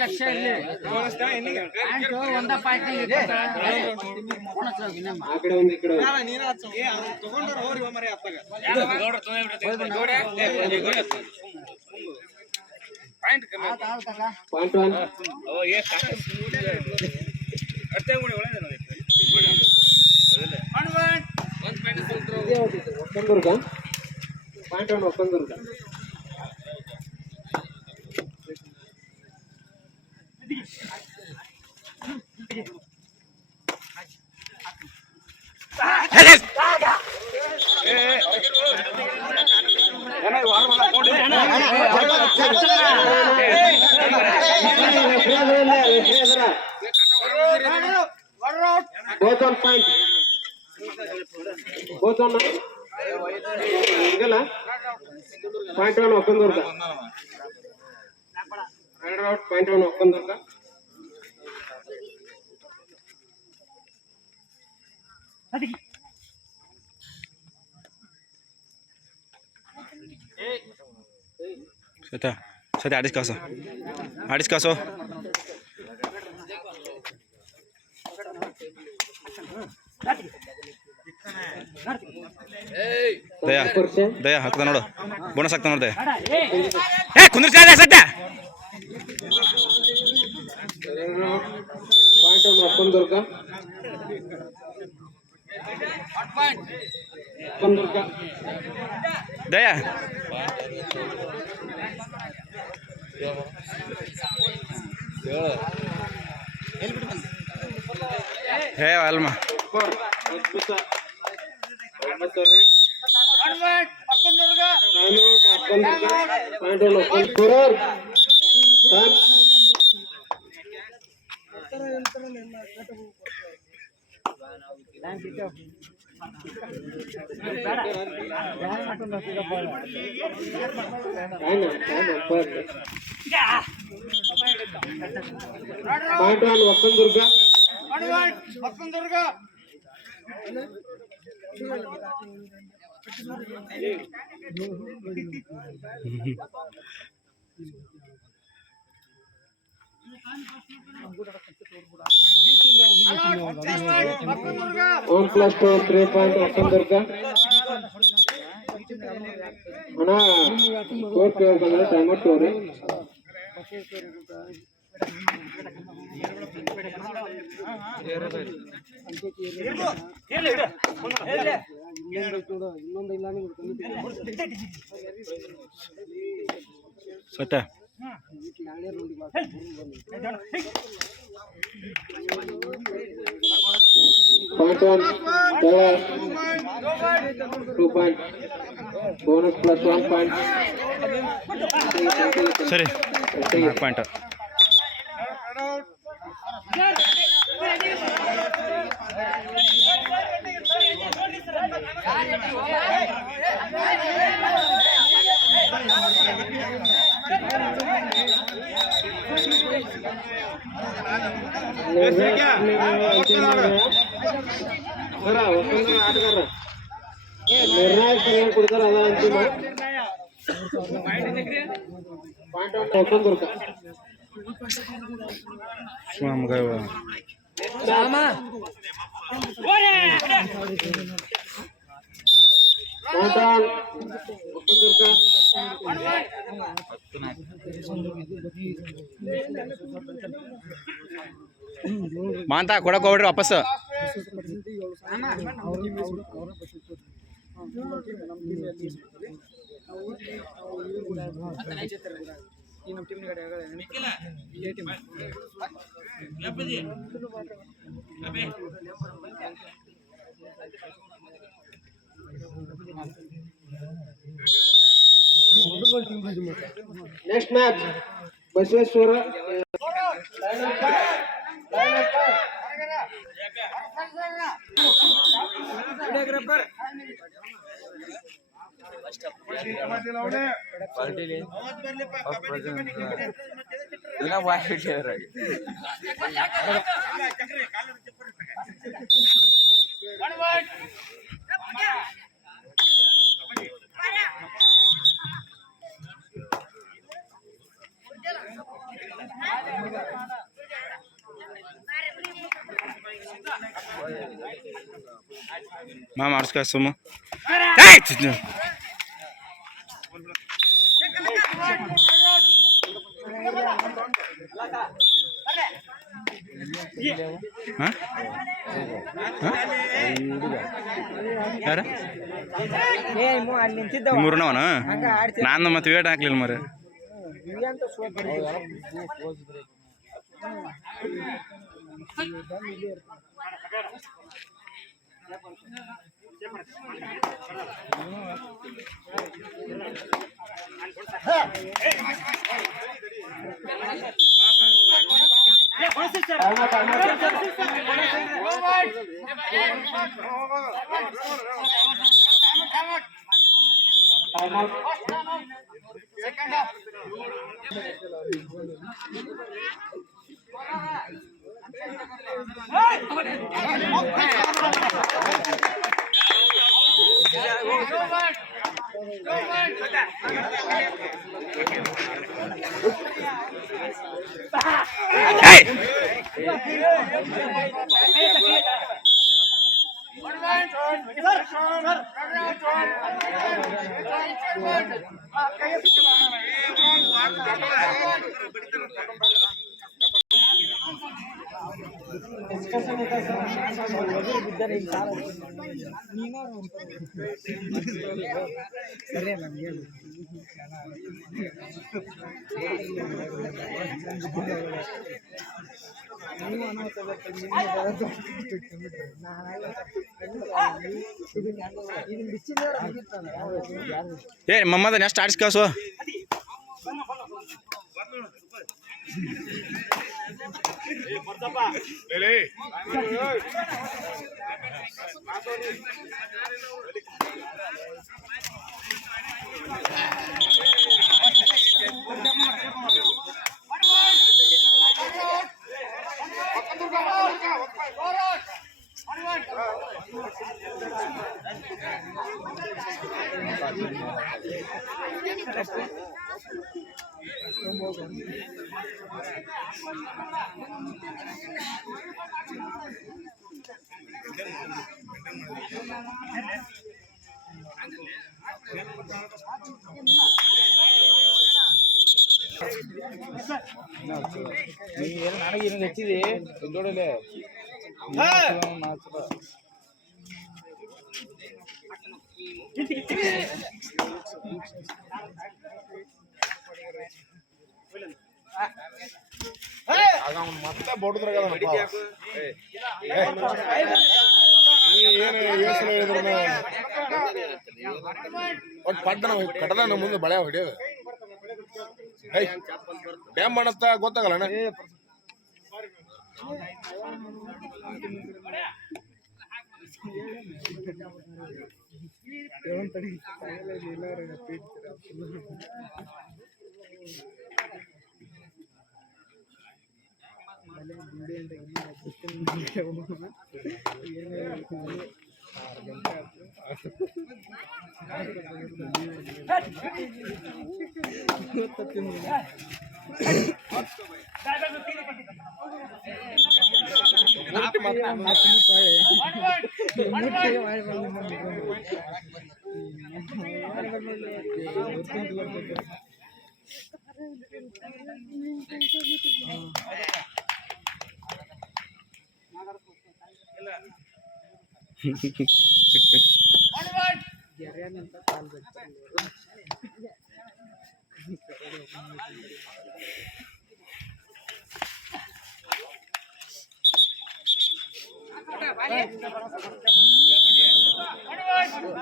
ಲಕ್ಷ ಇಲ್ಲಿ ಒಂದ point ಒಕ್ಕಂದುರ್ಗ both on point both on ingala point on Okkandurga rider out point on Okkandurga Seta adis kaso ದಯ ಹಾಕ್ದ ನೋಡು bonus ಹಾಕ್ತಾ ನೋಡ್ದೆ ಕುಂದ್ರಿಸ್ತಾ ಸತ್ಯ ದಯ ಹೇ ಅಲ್ಮ Okkandurga on plus 3 point Okkandurga ana court player bandre time out tore ಸತ್ಯ point on 2 point bonus plus 1 point ಸರಿ point ನಿರ್ಣಾಯಕ ಕೊಡ್ತಾರ ಅದ ಅಂತಿಮ Okkandurga ಮಾಂತ ಕೊಡಕ್ ಹೋಗ್ಬಿಡ್ರಿ ವಾಪಸ್ ನೆಕ್ಸ್ಟ್ ಮ್ಯಾಚ್ ಬಸವೇಶ್ವರ ಮಾಡಿಸ್ಕ ಸುಮ್ಮ ಯಾರ ಮೂರನವನ ನಾನು ಮತ್ತೆ ವೇಟ್ ಹಾಕ್ಲಿಲ್ಲ ಮರ ಸರಿ ನಮ್ಗೆ ಏ ಮಮ್ಮದ ನೆಕ್ಸ್ಟ್ ಆಡಿಸ್ ಕಾಸು ನನಗೆ ಹೆಚ್ಚಿದೆ ದೊಡ್ಡಲೆ ಮತ್ತೆ ಬೋಟದ್ರಾಗ ಏನು ಯೋಚನೆ ಹೇಳಿದ್ರು ಒಟ್ಟು ಪಡ್ಡನ ಕಟ್ಟದ ನಮ್ಮ ಮುಂದೆ ಬಳೆ ಹೊಡಿಯೋದು ಡ್ಯಾಮ್ ಮಾಡತ್ತ ಗೊತ್ತಾಗಲ್ಲ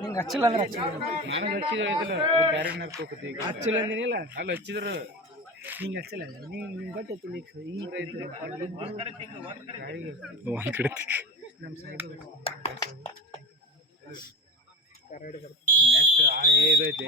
ನಿಂಗೆ ಹಚ್ಚಿಲ್ಲ ಅಂದ್ರೆ ನನಗೆ ಹಚ್ಚಿದ್ರೆ ಬೇರೆ ಹಚ್ಚಿಲ್ಲ ಅಂದಿನಿಲ್ಲ ಅಲ್ಲಿ ಹಚ್ಚಿದ್ರು ನಿಂಗೆ ಹಚ್ಚಿಲ್ಲ ನಿಂಗೆ ಗೊತ್ತೈತಿ ಈಗ ಗಾಡಿಗೆ ನಮ್ಮ ಸಾಹೇಬ್ ನೆಕ್ಸ್ಟ್ ಇದೈತಿ